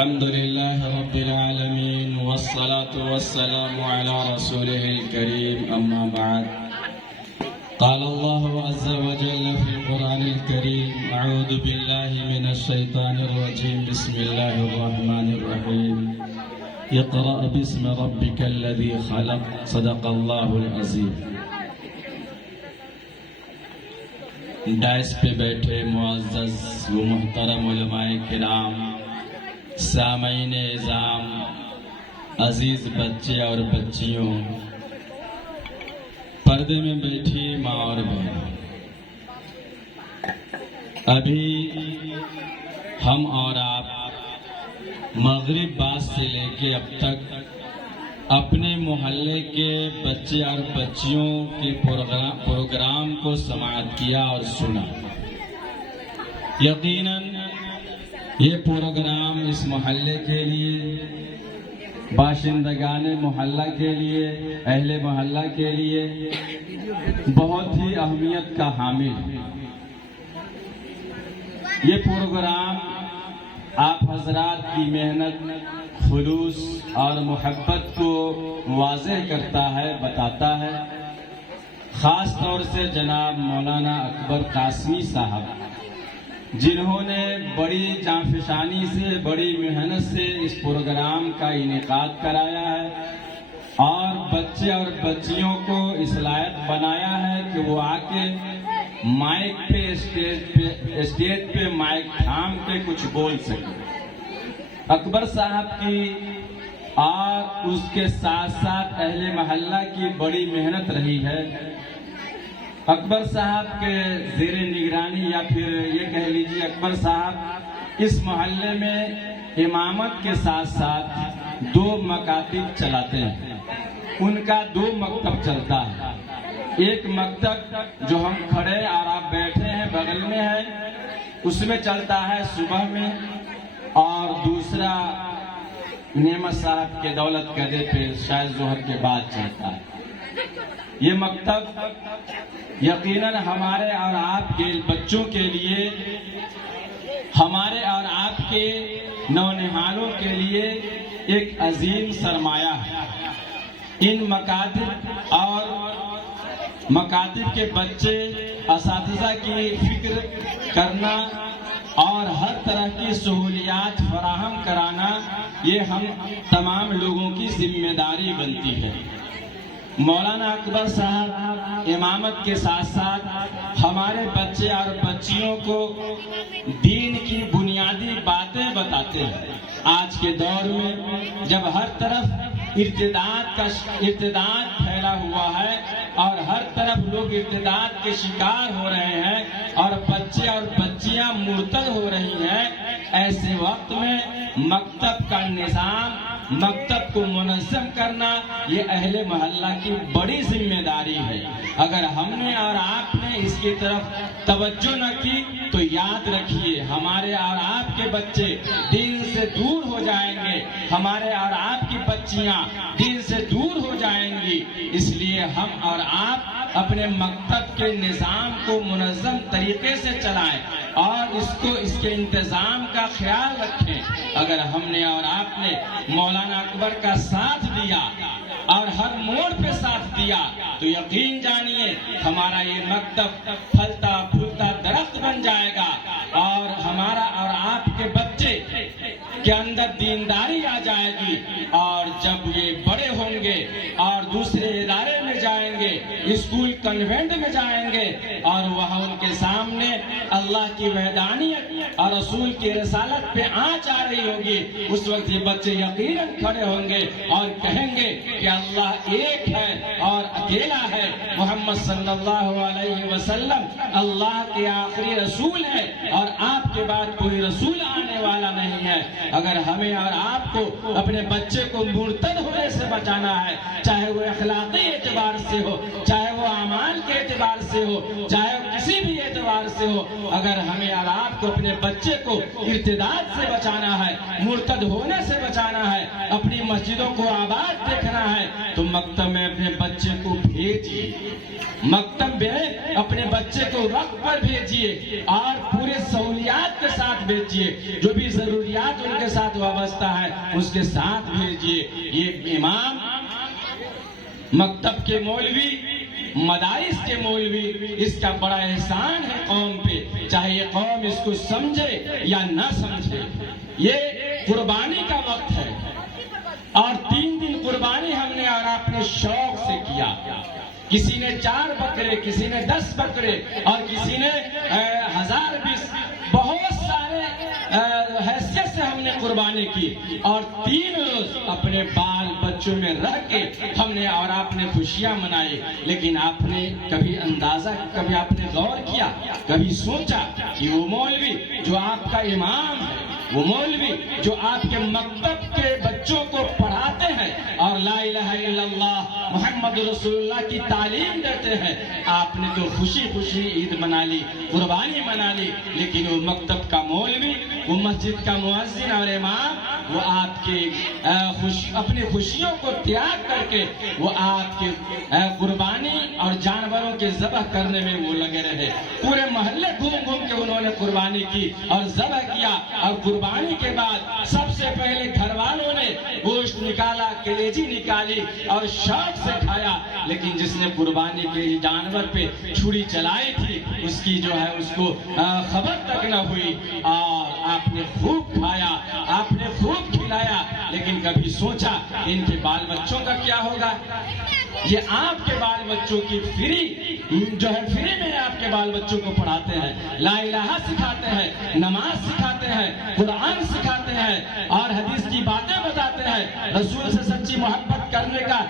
الحمد لله رب العالمين والصلاة والسلام على رسوله الكريم أما بعد قال الله عز وجل في القرآن الكريم أعوذ بالله من الشيطان الرجيم بسم الله الرحمن الرحيم اقرأ باسم ربك الذي خلق صدق الله العظيم. ڈائس پہ بیٹھے معزز و محترم علماء کرام، سامعین اعظام، عزیز بچے اور بچیوں، پردے میں بیٹھی ماں اور بہنوں، ابھی ہم اور آپ مغرب بعد سے لے کے اب تک اپنے محلے کے بچے اور بچیوں کے پروگرام کو سماعت کیا اور سنا. یقیناً یہ پروگرام اس محلے کے لیے، باشندگان محلہ کے لیے، اہل محلہ کے لیے بہت ہی اہمیت کا حامل ہے. یہ پروگرام آپ حضرات کی محنت، خلوص اور محبت کو واضح کرتا ہے، بتاتا ہے. خاص طور سے جناب مولانا اکبر قاسمی صاحب، جنہوں نے بڑی جانفشانی سے، بڑی محنت سے اس پروگرام کا انعقاد کرایا ہے اور بچے اور بچیوں کو اس لائق بنایا ہے کہ وہ آ کے مائک پہ، اسٹیج پہ مائک تھام کے کچھ بول سکے. اکبر صاحب کی اور اس کے ساتھ ساتھ اہل محلہ کی بڑی محنت رہی ہے. اکبر صاحب کے زیر نگرانی، یا پھر یہ کہہ لیجیے اکبر صاحب اس محلے میں امامت کے ساتھ ساتھ 2 مکاتب چلاتے ہیں. ان کا 2 مکتب چلتا ہے. ایک مکتب جو ہم کھڑے اور آپ بیٹھے ہیں بغل میں ہے، اس میں چلتا ہے صبح میں، اور دوسرا نعمت صاحب کے دولت قدے پہ شاید ظہر کے بعد چلتا ہے. یہ مکتب یقیناً ہمارے اور آپ کے بچوں کے لیے، ہمارے اور آپ کے نونہالوں کے لیے ایک عظیم سرمایہ ہے. ان مکاتب اور مکاتب کے بچے، اساتذہ کی فکر کرنا اور ہر طرح کی سہولیات فراہم کرانا، یہ ہم تمام لوگوں کی ذمہ داری بنتی ہے. مولانا اکبر صاحب امامت کے ساتھ ساتھ ہمارے بچے اور بچیوں کو دین کی بنیادی باتیں بتاتے ہیں. آج کے دور میں جب ہر طرف ارتداد پھیلا ہوا ہے اور ہر طرف لوگ ارتداد کے شکار ہو رہے ہیں اور بچے اور بچیاں مرتد ہو رہی ہیں، ایسے وقت میں مکتب کا نظام، مکتب کو منظم کرنا، یہ اہل محلہ کی بڑی ذمہ داری ہے. اگر ہم نے اور آپ نے اس کی طرف توجہ نہ کی تو یاد رکھیے ہمارے اور آپ کے بچے دین سے دور ہو جائیں گے، ہمارے اور آپ کی بچیاں دین سے دور ہو جائیں گی. اس لیے ہم اور آپ اپنے مکتب کے نظام کو منظم طریقے سے چلائیں اور اس کے انتظام کا خیال رکھیں. اگر ہم نے اور آپ نے مولانا اکبر کا ساتھ دیا اور ہر موڑ پہ ساتھ دیا تو یقین جانیے ہمارا یہ مکتب پھلتا پھولتا درخت بن جائے گا اور ہمارا اور آپ کے بچے کے اندر دینداری آ جائے گی. اور جب یہ بڑے ہوں گے اور دوسرے ادارے میں جائیں گے، اسکول کنوینٹ میں جائیں گے اور وہاں ان کے سامنے اللہ کی وحدانیت اور رسول کی رسالت پہ آنچ آ رہی ہوگی، اس وقت یہ بچے یقیناً کھڑے ہوں گے اور کہیں گے کہ اللہ ایک ہے اور اکیلا ہے. محمد صلی اللہ علیہ وسلم اللہ کے آخری رسول ہے اور آپ کے بعد کوئی رسول آنے والا نہیں ہے. اگر ہمیں اور آپ کو اپنے بچے کو مرتد ہونے سے بچانا ہے، چاہے وہ اخلاقی اعتبار سے ہو، چاہے وہ وہ اعمال کے اعتبار سے ہو، چاہے وہ کسی بھی اعتبار سے ہو، اگر ہمیں اور آپ کو اپنے بچے کو ارتداد سے بچانا ہے، مرتد ہونے سے بچانا ہے، اپنی مسجدوں کو آباد دیکھنا ہے، تو مکتب میں اپنے بچے کو بھیجیے، مکتب میں اپنے بچے کو وقت پر بھیجیے اور پورے سہولیات کے ساتھ بھیجیے، جو بھی ضروریات ان کے ساتھ وابستہ ہے اس کے ساتھ بھیجیے۔ یہ امام، مکتب کے مولوی، مدارس کے مولوی، اس کا بڑا احسان ہے قوم پہ، چاہے یہ قوم اس کو سمجھے یا نہ سمجھے۔ یہ قربانی کا وقت ہے اور 3 دن قربانی ہم نے اور آپ نے شوق سے کیا، کسی نے 4 بکرے، کسی نے 10 بکرے اور کسی نے 1020، بہت سارے حیثیت سے ہم نے قربانی کی، اور 3 روز اپنے بال بچوں میں رہ کے ہم نے اور آپ نے خوشیاں منائی۔ لیکن آپ نے کبھی اندازہ، کبھی آپ نے غور کیا، کبھی سوچا کہ وہ مولوی جو آپ کا امام ہے، وہ مولوی جو آپ کے مکتب کے بچوں کو پڑھاتے ہیں اور لا الہ الا اللہ محمد رسول اللہ کی تعلیم دیتے ہیں، آپ نے تو خوشی خوشی عید منا لی، قربانی منا لی، لیکن وہ مکتب کا مولوی، وہ مسجد کا مؤذن اور امام، وہ آپ کی اپنی خوشیوں کو تیاگ کر کے وہ آپ کی قربانی اور جانوروں کے ذبح کرنے میں وہ لگے رہے۔ پورے محلے گھوم گھوم کے انہوں نے قربانی کی اور ذبح کیا، اور قربانی کے بعد سب سے پہلے گھر والوں نے گوشت نکالا، کلیجی نکالی اور شوق سے کھایا، لیکن جس نے قربانی کے جانور پہ چھری چلائی تھی اس کی جو ہے اس کو خبر تک نہ ہوئی، اور آپ نے خوب کھایا، آپ نے خوب کھلایا، لیکن کبھی سوچا ان کے بال بچوں کا کیا ہوگا؟ یہ آپ کے بال بچوں کی فری جو ہے، فری میں آپ کے بال بچوں کو پڑھاتے ہیں، لا الہ سکھاتے ہیں، نماز سکھاتے ہیں، قرآن سکھاتے ہیں اور حدیث کی باتیں بتاتے ہیں، رسول سے سچی محبت کرنے کا